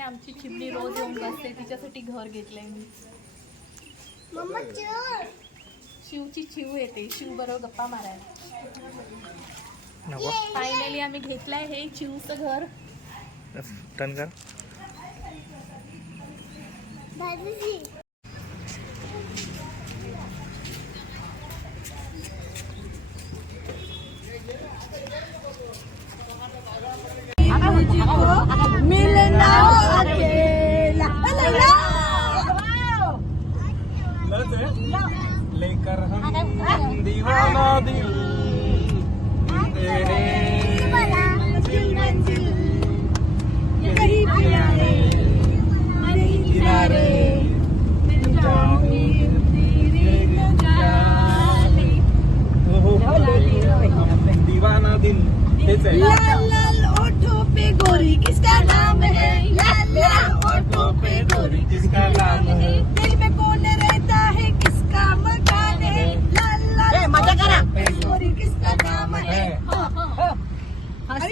आमची चिमणी रोज येऊन बसते. तिच्यासाठी घर घेतलंय मी. शिवची चिव येते. शिव बरोबर गप्पा मारायला. नको. फायनली आम्ही घेतलंय हे चिवचं घर. टर्न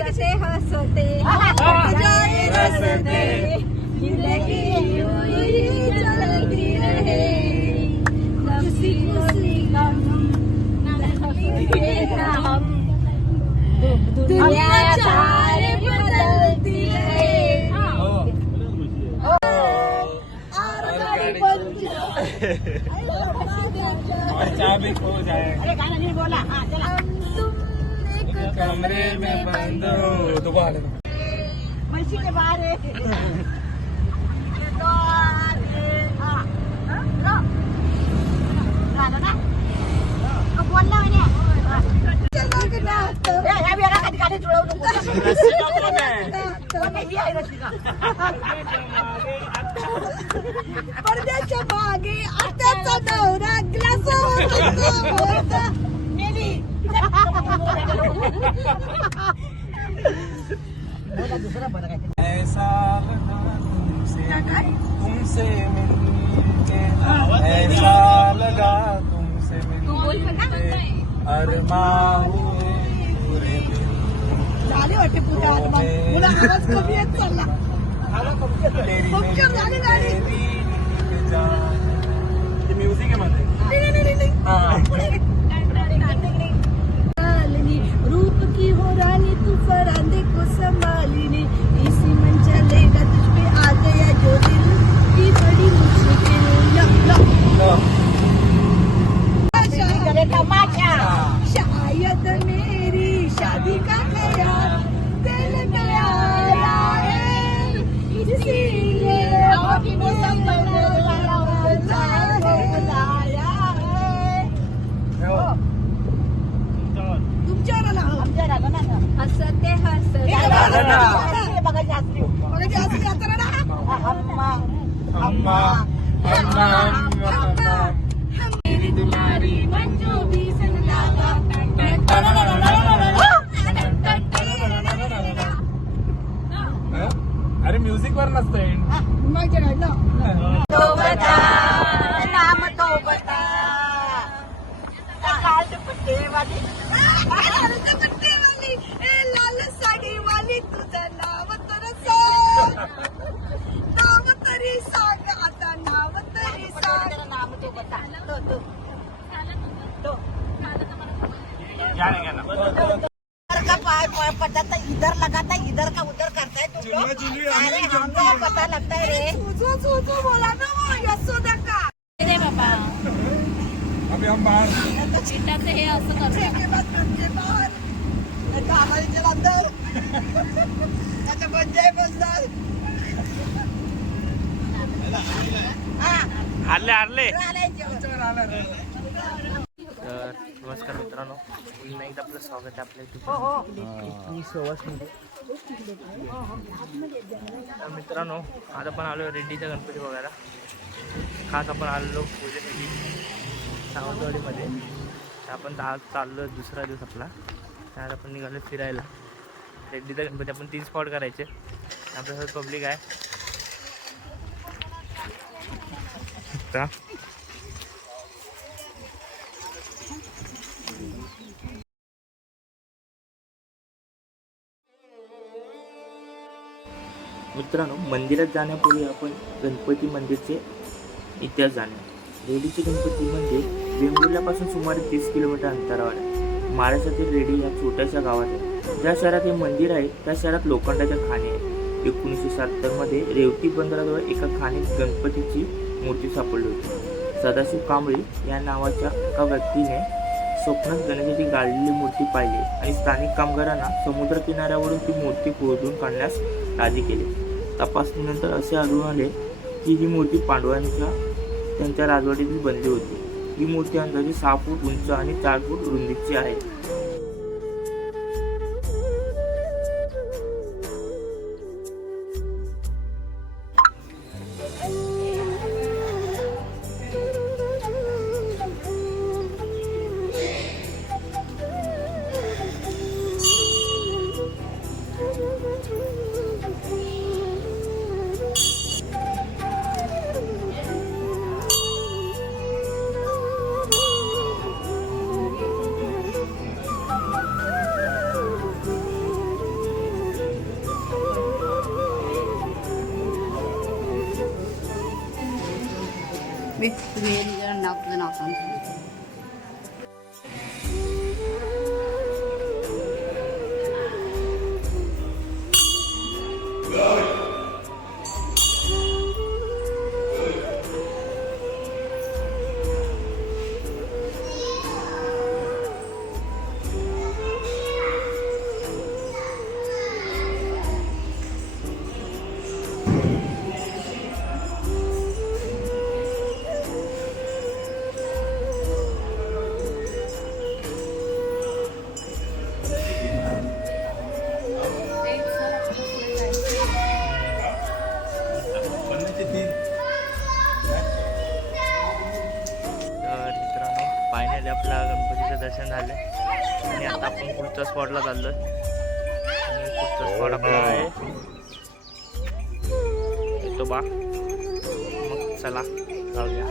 हंसते. हंसते जाए रसते जिंदगी यूं ही चलती रहे खुशी खुशी गम. ना हम दुनिया चारे बदलती है. एक कमरे में बंद हो दोबारा मस्जिद के बाहर है तो मागे आत्याचा नवरा ग्लास मेली ऐसा लगा तुमसे तुमसे मिलके ऐसा लगा तुमसे मिलके अरमा हुए पूरे आवाज़ कमी येत चालला. म्युझिक आहे मध्ये हा. रानी तू फरांदे को संभालिनी इसी मन चलेगा तुझ पे आ गया जो दिल की बड़ी मुश्किल। ला, ला। शायद मेरी शादी का ख्याल दिल में आया है इसीलिए आपको बुलाया है तुमच्यावर आला हो. हसते हसते बघा जास्त जाताना ना अम्मा अम्मा अम्मा मेरी तुम्हारी मंजू भी संदागा अरे म्युझिक वर नसतंय मग तो बता नाम तो बता काल दुपट्टे वाली काल दुपट्टे वाली ए लाल साडी वाली तुझं नाव तर सांग नाव तरी सांग आता नाव तरी सांग नाम तो बता तो तो तो इधर का पाय पाय पटाता इधर लगाता इधर का उधर करता है तुम लोग अरे हमको पता लगता है रे सुजू सुजू बोला ना वो यशोदा का दे बाबा अभी हम बाहर चिटाचं हे असं करतात के बाद बच्चे बाहर चल अंदर अच्छा बन जाए बंदर हाँ हरले. हरले. तर नमस्कार मित्रांनो पुन्हा एकदा आपलं स्वागत आहे आपल्या इथे. एकविसावासमध्ये तर मित्रांनो आज आपण आलो रेड्डीचा गणपती बघायला. खास आपण आलेलो पूजेसाठी सावंतवाडीमध्ये. आपण आज चाललो दुसरा दिवस आपला. तर आज आपण निघालो फिरायला. रेड्डीचा गणपती आपण तीन स्पॉट करायचे. आपल्यासोबत पब्लिक आहे. मित्रांनो मंदिरात जाण्यापूर्वी आपण गणपती मंदिरचे इतिहास जाणूया रेडीचे गणपती म्हणजे वेंगुर्ल्यापासून सुमारे तीस किलोमीटर अंतरावर आहे. महाराष्ट्रातील रेडी या छोट्याशा गावात आहे. ज्या शहरात हे मंदिर आहे त्या शहरात लोखंडाच्या खाणी आहे एकोणीसशे सत्तरमध्ये रेवती बंदराजवळ एका खाणीत गणपतीची मूर्ती सापडली होती. सदाशिव कांबळे या नावाच्या एका व्यक्तीने स्वप्नात गणेशाची गाडलेली मूर्ती पाहिली आणि स्थानिक कामगारांना समुद्र किनाऱ्यावरून ती मूर्ती खोदून काढण्यास राजी केले. तपासणीनंतर असे आढळून आले की ही मूर्ती पांडवांच्या त्यांच्या राजवाडीतील बनली होती. ही मूर्ती अंदाजे सहा फूट उंच आणि चार फूट रुंदीची आहे. नाव तुझं पुढच्या स्पॉटला चाललो आणि पुढचा स्पॉट आपला आहे. येतो बा. मग चला जाऊया.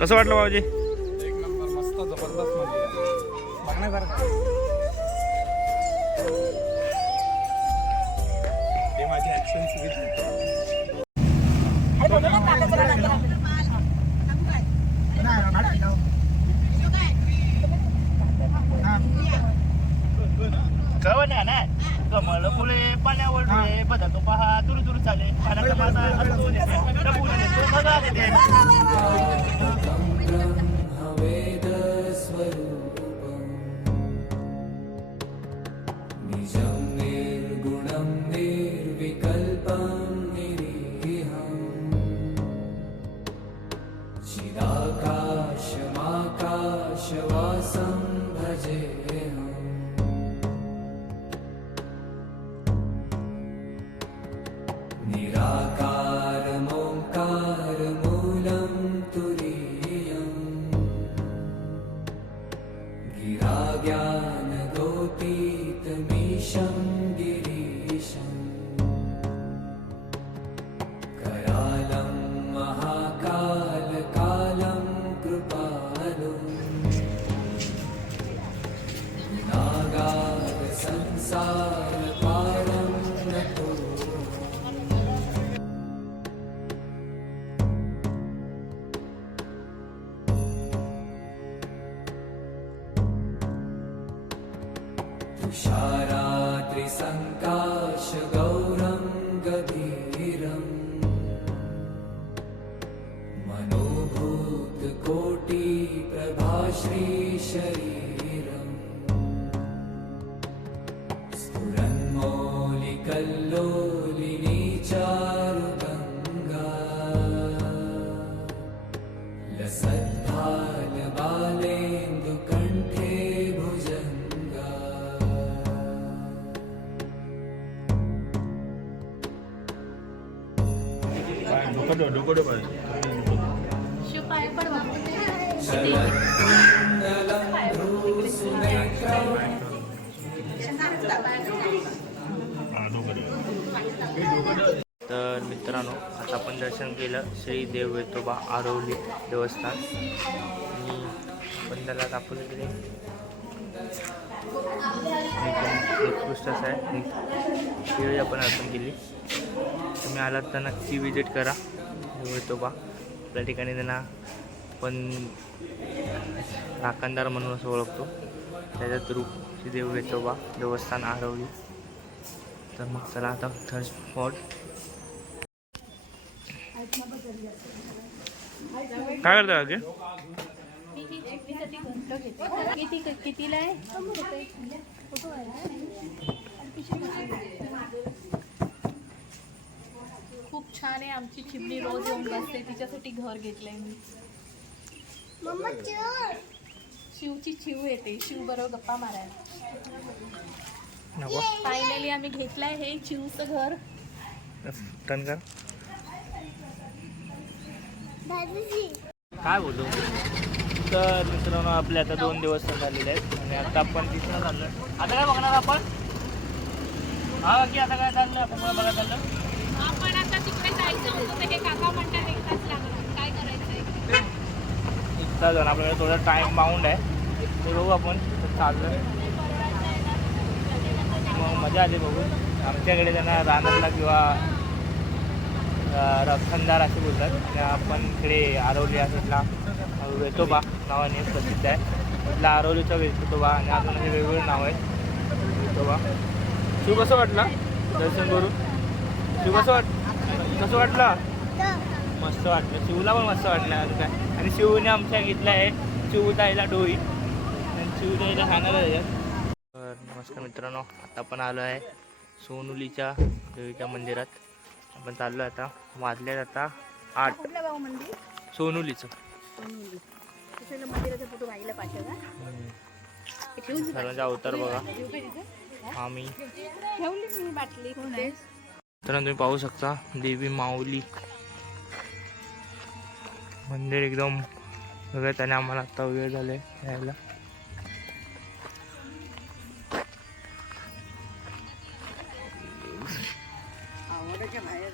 कसं वाटलं बाबाजी एक नंबर मस्त जबरदस्त आहे. बघण्यासारखं आहे. ते माझी ऍक्शन कमळ फुले पाण्यावर डोळे बदलतो पहा तुरु तुरु चाले पाण्याचा माझा हसतो गिराज्ञानगोतीतमीशं शाराद्रिसङ्काश गौर शिवपाय तर मित्रांनो आता आपण दर्शन केलं. श्री देव वेतोबा आरवली देवस्थान. आणि पण त्याला दाखवलं गेले एकदम उत्कृष्ट असं आहे. ती आपण अर्पण केली तुम्ही आलात तर नक्की विजिट करा. वेतोबा आपल्या ठिकाणी त्यांना पण राखणदार म्हणून असं ओळखतो. त्याच्यात रूप श्री देव वेतोबा देवस्थान आरवली. तर मग चला आता थर्ड स्पॉट काय करता अगे कितीला आहे छान आहे आमची चिमणी रोज येऊन बसते. तिच्यासाठी घर घेतलंय मी. शिवची चिव येते. शिव बरोबर गप्पा मारायला. फायनली आम्ही घेतलंय हे चिवचं घर. कर काय बोलू? तर मित्रांनो आपले आता दोन दिवस झालेले आहेत. आणि आता आपण तिसरं चाललोय. आता काय बघणार आपण? हा की आता काय चाललंय? आपण बघा चाललं तिकडे जायचं होतं हे काका म्हणतात एक तास लागणार काय इतका जण आपल्याकडे थोडा टाइम बाउंड आहे. ते बघू आपण. चाललं मग मजा आली बघू आमच्याकडे त्यांना रानातला किंवा अं, असे बोलतात. आणि आपण इकडे आरवली या वेतोबा नावाने प्रसिद्ध आहे. इथला आरवलीचा वेतोबा आणि अजून असे वेगवेगळे नाव आहेत वेतोबा. शिव कसं वाटला? दर्शन करून? शिव कसं वाटलं? कसं वाटलं? मस्त वाटलं. शिवला पण मस्त वाटलं अजून काय. आणि शिवने आमच्या घेतलं आहे शिव जायला डोई आणि शिव जायला खाणार आहे तर नमस्कार मित्रांनो आता आपण आलो आहे सोनुलीच्या देवीच्या मंदिरात. आपण चाललो आहे आता. वाजले आता आठ. सोनुलीचं. सर्वांचा अवतार बघा. आम्ही. तर तुम्ही पाहू शकता देवी माऊली. मंदिर एकदम वेगळं त्याने आम्हाला आता वेळ झाले यायला. बाहेर